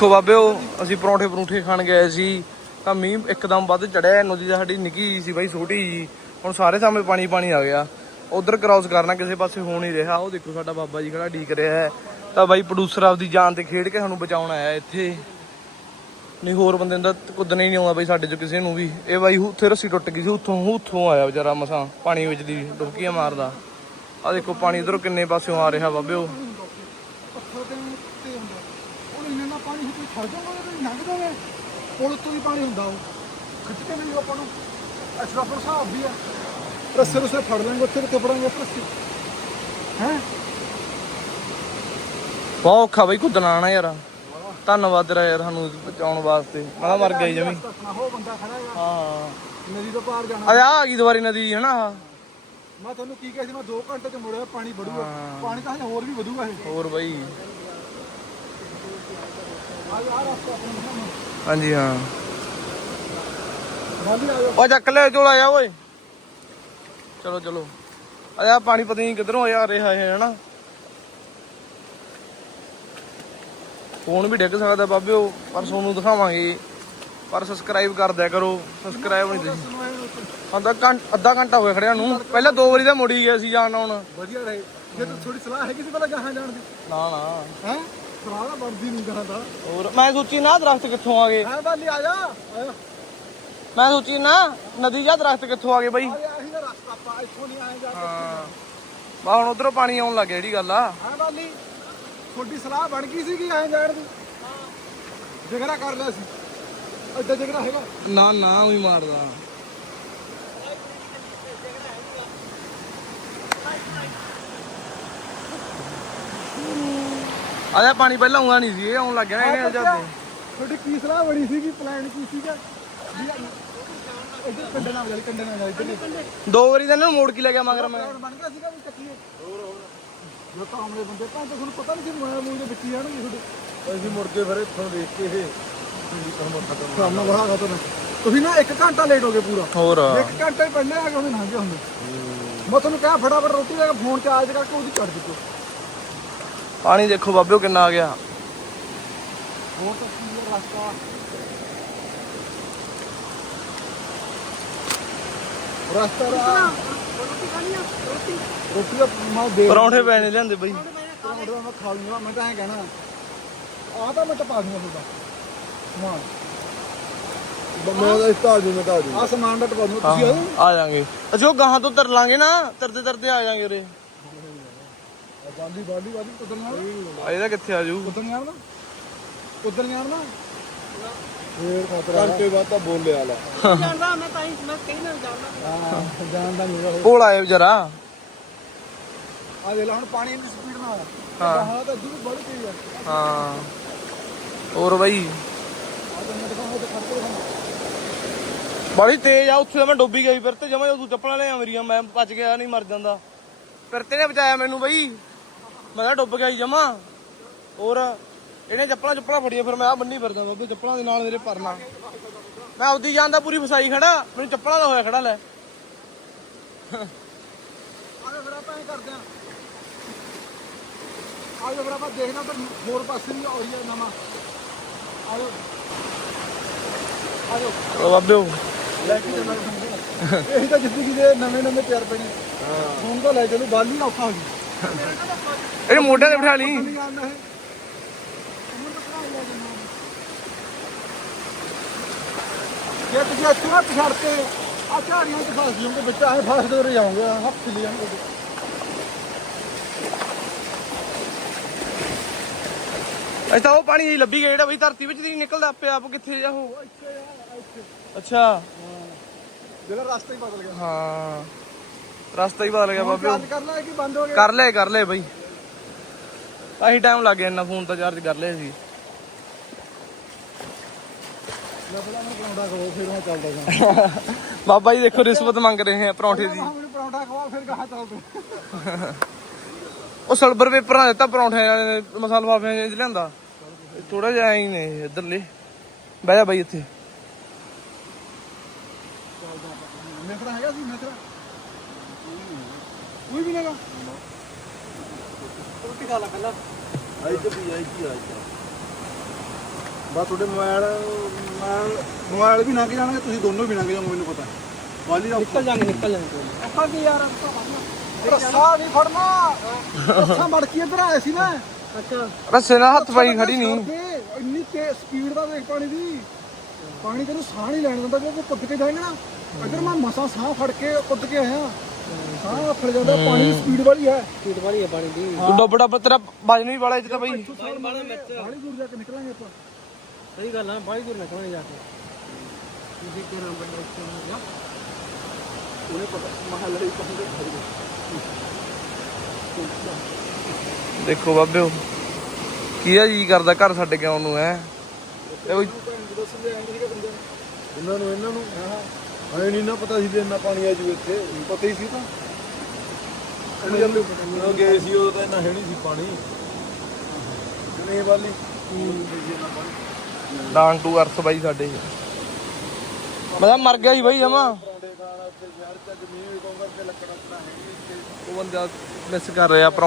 ਦੇਖੋ ਬਾਬਿਓ ਅਸੀਂ ਪਰੌਂਠੇ ਪਰੂੰਠੇ ਖਾਣ ਗਏ ਸੀ, ਤਾਂ ਮੀਂਹ ਇੱਕਦਮ ਵੱਧ ਚੜਿਆ ਨਦੀ ਦਾ ਸਾਡੀ ਨਿੱਕੀ ਜੀ ਸੀ ਬਾਈ, ਛੋਟੀ ਜੀ। ਹੁਣ ਸਾਰੇ ਸਾਹਮਣੇ ਪਾਣੀ ਪਾਣੀ ਆ ਗਿਆ। ਉਧਰ ਕ੍ਰਾਸ ਕਰਨਾ ਕਿਸੇ ਪਾਸੇ ਹੋ ਨਹੀਂ ਰਿਹਾ। ਉਹ ਦੇਖੋ ਸਾਡਾ ਬਾਬਾ ਜੀ ਖੜਾ ਢੀਕ ਰਿਹਾ ਹੈ। ਤਾਂ ਬਾਈ ਪ੍ਰੋਡਿਊਸਰ ਆਪਦੀ ਜਾਨ ਤੇ ਖੇਡ ਕੇ ਸਾਨੂੰ ਬਚਾਉਣ ਆਇਆ ਇੱਥੇ। ਨਹੀਂ, ਹੋਰ ਬੰਦੇ ਦਾ ਕੁੱਦਣਾ ਹੀ ਨਹੀਂ ਆਉਂਦਾ ਬਈ ਸਾਡੇ ਚ ਕਿਸੇ ਨੂੰ ਵੀ। ਇਹ ਬਾਈ ਉੱਥੇ ਰੱਸੀ ਟੁੱਟ ਗਈ ਸੀ, ਉੱਥੋਂ ਉੱਥੋਂ ਆਇਆ ਵਿਚਾਰਾ ਮਸਾਂ, ਪਾਣੀ ਵਿੱਚ ਦੀ ਡੁਬਕੀਆਂ ਮਾਰਦਾ। ਆ ਦੇਖੋ, ਪਾਣੀ ਇਧਰੋਂ ਕਿੰਨੇ ਪਾਸਿਓਂ ਆ ਰਿਹਾ ਬਾਬਿਓ ਪੱਥਰ ਦੇ ਉੱਤੇ ਹੁੰਦਾ ਉਹ ਨਾ ਪਾਣੀ ਕੋਈ ਖੜ ਜਾਊਗਾ ਤੇ ਲੰਘ ਜਾਵੇ ਪੁਲ ਤੋਂ ਵੀ ਪਾਣੀ ਹੁੰਦਾ ਉਹ ਖਿੱਚ ਕੇ ਨਹੀਂ ਆਪਾਂ ਨੂੰ ਅਸ਼ਰਫ ਸਾਹਿਬ ਵੀ ਆ ਰੱਸੇ ਰੁਸੇ ਫੜ ਲਾਂਗੇ ਉੱਥੇ ਤੇ ਫੜਾਂਗੇ ਰੱਸੇ ਹੈ ਬਹੁਤ ਔਖਾ ਬਾਈ ਕੁੱਦਣਾ ਆਣਾ ਯਾਰ। ਧੰਨਵਾਦ ਤੇਰਾ ਯਾਰ ਸਾਨੂੰ ਬਚਾਉਣ ਵਾਸਤੇ। ਮੈਂ ਮਰ ਗਿਆ ਸੀ ਜਮੀ ਹੋ ਬੰਦਾ ਖੜਾ ਹੈ ਹਾਂ। ਨਦੀ ਤੋਂ ਪਾਰ ਜਾਣਾ। ਆ ਆ ਗਈ ਦੁਬਾਰੀ ਨਦੀ ਹੈ ਨਾ ਆਹ। ਮੈਂ ਤੁਹਾਨੂੰ ਕੀ ਕਿਹਾ ਸੀ ਮੈਂ 2 ਘੰਟੇ ਚ ਮੁੜਿਆ ਪਾਣੀ ਵਧੂਗਾ ਹਾਂ। ਪਾਣੀ ਤਾਂ ਹਜੇ ਹੋਰ ਵੀ ਵਧੂਗਾ ਇਹ ਹੋਰ ਬਾਈ ਆ ਯਾਰ ਰਸਤਾ ਆਪਣਾ ਸਾਹਮਣੇ ਹਾਂਜੀ ਹਾਂ। ਉਹ ਚੱਕ ਲੈ ਚੋਲਾ ਆ ਓਏ। ਚਲੋ ਚਲੋ। ਆ ਪਾਣੀ ਪਤਾ ਨਹੀਂ ਕਿੱਧਰੋਂ ਆ ਰਿਹਾ ਹੈ ਹਨਾ? ਫੋਨ ਵੀ ਡਿੱਗ ਸਕਦਾ ਬਾਬਿਓ। ਪਰ ਤੁਹਾਨੂੰ ਦਿਖਾਵਾਂਗੇ। ਪਰ ਸਬਸਕ੍ਰਾਈਬ ਕਰ ਦਿਆ ਕਰੋ। ਸਬਸਕ੍ਰਾਈਬ ਨਹੀਂ ਤੁਸੀਂ। ਅੱਧਾ ਘੰਟਾ ਅੱਧਾ ਘੰਟਾ ਹੋ ਗਿਆ ਖੜਿਆ ਨੂੰ। ਪਹਿਲਾਂ ਦੋ ਵਾਰੀ ਤਾਂ ਮੁੜੀ ਗਿਆ ਸੀ ਜਾਣ ਆਉਣ। ਵਧੀਆ ਰਹੇ। ਜੇ ਤੂੰ ਥੋੜੀ ਸਲਾਹ ਹੈਗੀ ਸੀ ਪਹਿਲਾਂ ਗਾਹਾਂ ਜਾਣ ਦੀ। ਨਾ ਨਾ। ਹੈ? ਸਲਾਹ ਤਾਂ ਬਣਦੀ ਨਹੀਂ ਗਾਹਾਂ ਦਾ। ਹੋਰ ਮੈਂ ਸੋਚੀ ਨਾ ਦਰਖਤ ਕਿੱਥੋਂ ਆ ਗਏ। ਹੈ ਬਾਲੀ ਆ ਜਾ ਆਇਆ ਮੈਂ ਸੋਚੀ ਨਾ ਨਦੀ ਜਾਂ ਦਰਖਤ ਕਿੱਥੋਂ ਆ ਗਏ ਬਾਈ। ਆਇਆ ਆਹੀ ਦਾ ਰਸਤਾ ਆਪਾਂ ਇੱਥੋਂ ਨਹੀਂ ਆਏ ਜਾ ਹਾਂ। ਬਾ ਹੁਣ ਉਧਰੋਂ ਪਾਣੀ ਆਉਣ ਲੱਗ ਗਿਆ ਜਿਹੜੀ ਗੱਲ ਆ। ਹੈ ਬਾਲੀ ਤੁਹਾਡੀ ਸਲਾਹ ਬਣ ਗਈ ਸੀ ਕਿ ਆਏ ਜਾਣ ਦੀ? ਜਿਗਰਾ ਕਰ ਲਿਆ ਸੀ। ਐਡਾ ਜਿਗਰਾ ਹੈਗਾ। ਨਾ ਨਾ ਉਹੀ ਮਾਰਦਾ। ਆਇਆ ਪਾਣੀ ਪਹਿਲਾਂ ਆਉਂਦਾ ਨਹੀਂ ਸੀ ਇਹ ਆਉਣ ਲੱਗ ਗਿਆ ਨਾ ਇਹਨੇ ਜਦ ਤੁਹਾਡੀ ਕੀ ਸਲਾਹ ਬਣੀ ਸੀ ਕਿ ਪਲਾਨ ਕੀ ਸੀਗਾ? ਵੀ ਇੱਧਰ ਕੰਡੇ ਨਾਲ ਜਾਈ ਕੰਡੇ ਨਾਲ ਜਾਈ ਇੱਧਰ ਦੋ ਵਾਰੀ ਤਾਂ ਇਹਨੂੰ ਮੋੜ ਕੇ ਲੈ ਗਿਆ ਮਗਰ ਮੈਂ। ਪਲਾਨ ਬਣ ਗਿਆ ਸੀਗਾ ਵੀ ਚੱਕੀਏ। ਹੋਰ ਹੋਰ ਜੋ ਤਾਂ ਹਮਲੇ ਬੰਦੇ ਤਾਂ ਤੁਹਾਨੂੰ ਪਤਾ ਨਹੀਂ ਸੀ ਮੋਇਆ ਮੂੰਹ ਦੇ ਵਿੱਚ ਹੀ ਆਣਗੇ ਤੁਹਾਡੇ। ਅਸੀਂ ਮੁੜ ਕੇ ਫਿਰ ਇੱਥੋਂ ਦੇਖ ਕੇ ਇਹ ਸਾਹਮਣਾ ਬੜਾ ਖਤਮ ਤੁਸੀਂ ਨਾ 1 ਘੰਟਾ ਲੇਟ ਹੋ ਗਏ ਪੂਰਾ। ਹੋਰ। ਇੱਕ ਘੰਟਾ ਹੀ ਪਹਿਲੇ ਆ ਕੇ ਉਹਨੇ ਲੰਘੇ ਹੁੰਦੇ। ਮੈਂ ਤੁਹਾਨੂੰ ਕਿਹਾ ਫਟਾਫਟ ਰੋਟੀ ਲੈ ਕੇ ਫੋਨ ਚਾਰਜ ਕਰਕੇ ਉਹਦੀ ਚੜ ਦਿੱਤੋ ਪਾਣੀ ਦੇਖੋ ਬਾਬਿਓ ਕਿੰਨਾ ਆ ਗਿਆ। ਬਹੁਤ ਸੁੰਦਰ ਰਸਤਾ ਰਸਤਾ ਰਾ ਰੋਟੀ ਖਾਣੀ ਆ ਰੋਟੀ ਰੋਟੀ ਦਾ ਮੈਂ ਦੇ ਪਰੌਂਠੇ ਪੈ ਨੇ ਲਿਆਂਦੇ ਬਈ। ਪਰੌਂਠੇ ਮੈਂ ਖਾ ਲੂੰਗਾ ਮੈਂ ਤਾਂ ਐਂ ਕਹਿਣਾ। ਆਹ ਤਾਂ ਮੈਂ ਟਪਾ ਦੂੰਗਾ ਤੁਹਾਡਾ। ਸਮਾਨ। ਮੈਂ ਤਾਂ ਇਸਤਾ ਜੂ ਮੈਂ ਤਾਂ ਜੂ ਆਹ ਸਮਾਨ ਦਾ ਟਪਾ ਦੂੰਗਾ। ਤੁਸੀਂ ਆਓ ਆ ਜਾਾਂਗੇ। ਉਹ ਗਾਹਾਂ ਤੋਂ ਤਰ ਲਾਂਗੇ ਨਾ। ਤਰਦੇ ਤਰਦੇ ਆ ਜਾਾਂਗੇ ਉਰੇ। ਬਾਲੀ ਬਾਲੀ ਬਾਲੀ ਉਧਰ ਨਾਲ ਆ ਇਹਦਾ ਕਿੱਥੇ ਆ ਜੂ? ਉਧਰ ਨਹੀਂ ਆਉਣਾ ਉਧਰ ਨਹੀਂ ਆਉਣਾ ਫੇਰ ਖਤਰਾ। ਘੰਟੇ ਬਾਅਦ ਤਾਂ ਬੋਲਿਆ ਲਾ। ਹਾਂ। ਜਾਣਦਾ ਨਹੀਂ ਉਹ। ਕੋਲ ਆਏ ਜਰਾ। ਆ ਦੇ ਲੈ ਹੁਣ ਪਾਣੀ ਇੰਨੀ ਸਪੀਡ ਨਾਲ ਆ। ਹਾਂ। ਹਾਂ ਤਾਂ ਦੂਰ ਬੜੀ ਤੇਜ਼ ਆ। ਹਾਂ। ਹੋਰ ਬਈ? ਆ ਤਾਂ ਮੈਂ ਤੇ ਬੜੀ ਤੇਜ਼ ਆ ਉੱਥੇ ਤਾਂ ਮੈਂ ਡੁੱਬੀ ਗਈ ਫਿਰ ਤੇ ਜਮਾ ਜਦੋਂ ਚੱਪਲਾਂ ਲਿਆ ਮੇਰੀਆਂ ਮੈਂ ਬਚ ਗਿਆ ਨਹੀਂ ਮਰ ਜਾਂਦਾ। ਫਿਰ ਤੇ ਨੇ ਬਚਾਇਆ ਮੈਨੂੰ ਬਈ। ਮੈਂ ਤਾਂ ਡੁੱਬ ਗਿਆ ਜਮਾ। ਹੋਰ ਇਹਨੇ ਚੱਪਲਾਂ ਚੱਪਲਾਂ ਫੜੀਆਂ ਫਿਰ ਮੈਂ ਆ ਬੰਨੀ ਫਿਰਦਾ ਬਾਬੇ ਚੱਪਲਾਂ ਦੇ ਨਾਲ ਮੇਰੇ ਪਰਨਾ। ਮੈਂ ਆਪਦੀ ਜਾਨ ਦਾ ਪੂਰੀ ਫਸਾਈ ਖੜਾ ਮੈਨੂੰ ਚੱਪਲਾਂ ਦਾ ਹੋਇਆ ਖੜਾ ਲੈ। ਆ ਜਾ ਫਿਰ ਆਪਾਂ ਐ ਕਰਦੇ ਆ ਆ ਜਾ ਫਿਰ ਆਪਾਂ ਦੇਖਣਾ ਤਾਂ ਹੋਰ ਪਾਸੇ ਵੀ ਹੋ ਰਹੀ ਹੈ ਨਵਾਂ। ਆ ਜਾ ਆ ਜਾ ਚਲੋ ਬਾਬਿਓ ਲੈ ਕੇ ਚੱਲਾਂਗੇ ਇਹੀ ਤਾਂ ਜ਼ਿੰਦਗੀ ਦੇ ਨਵੇਂ ਨਵੇਂ ਪਿਆਰ ਪੈਣੇ। ਹਾਂ ਹੁਣ ਤਾਂ ਲੈ ਚਲੋ ਬਾਲੀ ਔਖਾ ਹੋ ਗਈ। ਇਹਨੇ ਮੋਢਿਆਂ ਤੇ ਬਿਠਾ ਲਈ ਨਹੀਂ ਆਉਂਦਾ ਹੈ ਹੁਣ ਤਾਂ ਭਰਾ ਲੈ ਜਾਣਾ ਜੇ ਤੁਸੀਂ ਇੱਥੇ ਨਾ ਪਿਛੜ ਕੇ ਆ ਝਾੜੀਆਂ 'ਚ ਫਸ ਜਾਓਗੇ ਵਿੱਚ ਆਏ ਫਸਦੇ ਰਹੇ ਜਾਓਗੇ ਹੱਥ ਚਲੇ ਜਾਣਗੇ ਅਸੀਂ ਤਾਂ ਉਹ ਪਾਣੀ ਹੀ ਲੱਭੀ ਗਿਆ ਜਿਹੜਾ ਬਈ ਧਰਤੀ ਵਿੱਚ ਦੀ ਨਿਕਲਦਾ ਆਪੇ ਆਪ ਕਿੱਥੇ ਜਾ ਉਹ ਇੱਥੇ ਆ ਇੱਥੇ ਅੱਛਾ ਜਿਹੜਾ ਰਸਤਾ ਹੀ ਬਦਲ ਗਿਆ ਹਾਂ ਰਸਤਾ ਹੀ ਬਦਲ ਗਿਆ ਬਾਬਿਓ ਚਾਰਜ ਕਰ ਲੈ ਕਿ ਬੰਦ ਹੋ ਗਿਆ ਕਰ ਲੈ ਕਰ ਲੈ ਬਈ ਆਹੀ ਟਾਈਮ ਲੱਗ ਗਿਆ ਇੰਨਾ ਫੋਨ ਤਾਂ ਚਾਰਜ ਕਰ ਲਿਆ ਸੀ ਲੈ ਪਹਿਲਾਂ ਮੈਂ ਪਰੌਂਠਾ ਖਾਓ ਫਿਰ ਮੈਂ ਚੱਲਦਾ ਜਾਂ ਬਾਬਾ ਜੀ ਦੇਖੋ ਰਿਸ਼ਵਤ ਮੰਗ ਰਹੇ ਆ ਪਰੌਂਠੇ ਦੀ ਮੈਨੂੰ ਪਰੌਂਠਾ ਖਵਾ ਫਿਰ ਕਹਾ ਚੱਲਦੇ ਉਹ ਸਲਬਰ ਪੇਪਰਾਂ ਦਿੱਤਾ ਪਰੌਂਠੇ ਵਾਲੇ ਨੇ ਮਸਾਲਾ ਫਾਫਿਆਂ ਚ ਲਿਆਂਦਾ ਥੋੜਾ ਜਿਹਾ ਹੀ ਨੇ ਇਧਰਲੇ ਬਹਿ ਜਾ ਬਾਈ ਇੱਥੇ ਮੇਖੜਾ ਹੈਗਾ ਸੀ ਮੇਖੜਾ ਕੋਈ ਵੀ ਨਹੀਂਗਾ ਰੋਟੀ ਖਾ ਲਾ ਕੱਲਾ ਆਈ ਤੇ ਵੀ ਆਈ ਕੀ ਆਈ ਬਸ ਤੁਹਾਡੇ ਮੋਬਾਈਲ ਮੋਬਾਈਲ ਮੋਬਾਈਲ ਵੀ ਲੰਘ ਜਾਣਗੇ ਤੁਸੀਂ ਦੋਨੋਂ ਵੀ ਲੰਘ ਜਾਓਗੇ ਮੈਨੂੰ ਪਤਾ। ਵਾਲੀ ਦਾ ਨਿਕਲ ਜਾਣਗੇ ਨਿਕਲ ਜਾਣਗੇ। ਆਪਾਂ ਕੀ ਯਾਰ ਰੱਸਾ ਨਹੀਂ ਫੜਨਾ। ਰੱਸਾ ਮੜ ਕੇ ਇੱਧਰ ਆਏ ਸੀ ਨਾ ਅੱਛਾ। ਰੱਸੇ ਨਾਲ ਹੱਥ ਪਾਈ ਖੜੀ ਨਹੀਂ ਇੰਨੀ ਤੇ ਸਪੀਡ ਦਾ ਦੇਖ ਪਾਣੀ ਦੀ। ਪਾਣੀ ਤੈਨੂੰ ਸਾਹ ਨਹੀਂ ਲੈਣ ਦਿੰਦਾ ਜੇ ਕੁੱਦ ਕੇ ਜਾਏਗਾ ਨਾ। ਇੱਧਰ ਮੈਂ ਮਸਾ ਸਾਹ ਫੜ ਕੇ ਕੁੱਦ ਕੇ ਆਇਆ। ਸਾਹ ਫੜ ਜਾਂਦਾ ਪਾਣੀ ਦੀ ਸਪੀਡ ਵਾਲੀ ਹੈ। ਸਪੀਡ ਵਾਲੀ ਹੈ ਪਾਣੀ ਦੀ। ਤੂੰ ਡੱਬ ਡੱਬ ਤੇਰਾ ਵਜਨ ਵੀ ਵਾਲਾ ਇੱਥੇ ਤਾਂ ਬਾਈ। ਬਾਲੀ ਦੂਰ ਜਾ ਕੇ ਨਿਕਲਾਂਗੇ ਆਪਾਂ। ਸਹੀ ਗੱਲ ਹੈ ਬਾਹਲੀ ਦੂਰ ਨਿਕਲਣੇ ਜਾ ਕੇ। ਤੁਸੀਂ ਕਿਹੜਾ ਬੰਦਾ ਇੱਥੇ ਹੋ ਗਿਆ? ਉਹਨੇ ਪਤਾ ਮਹੱਲੇ ਹੀ ਪਹੁੰਚੇ ਦੇਖੋ ਬਾਬਿਓ ਕੀ ਆ ਜੀ ਕਰਦਾ ਘਰ ਛੱਡ ਕੇ ਆਉਣ ਨੂੰ ਹੈ? ਇਹ ਕੋਈ ਇਹਨਾਂ ਨੂੰ ਇਹਨਾਂ ਨੂੰ ਐ ਨਹੀਂ ਨਾ ਪਤਾ ਸੀ ਵੀ ਇੰਨਾ ਪਾਣੀ ਆ ਜੂ ਇੱਥੇ। ਪਤਾ ਹੀ ਸੀ ਤਾਂ। ਉਹ ਗਏ ਸੀ ਉਦੋਂ ਤਾਂ ਇੰਨਾ ਹੈ ਨਹੀਂ ਸੀ ਪਾਣੀ। ਨਹੀਂ ਵਾਲੀ। ਡਾਂਗ ਟੂ ਅਰਥ ਬਾਈ ਸਾਡੇ। ਮੈਂ ਤਾਂ ਮਰ ਗਿਆ ਸੀ ਬਾਈ ਜਮਾ। ਤੇ ਨਾ ਉਹ ਬੰਦਾ ਮਿਸ ਕਰ ਰਿਹਾ ਪਰ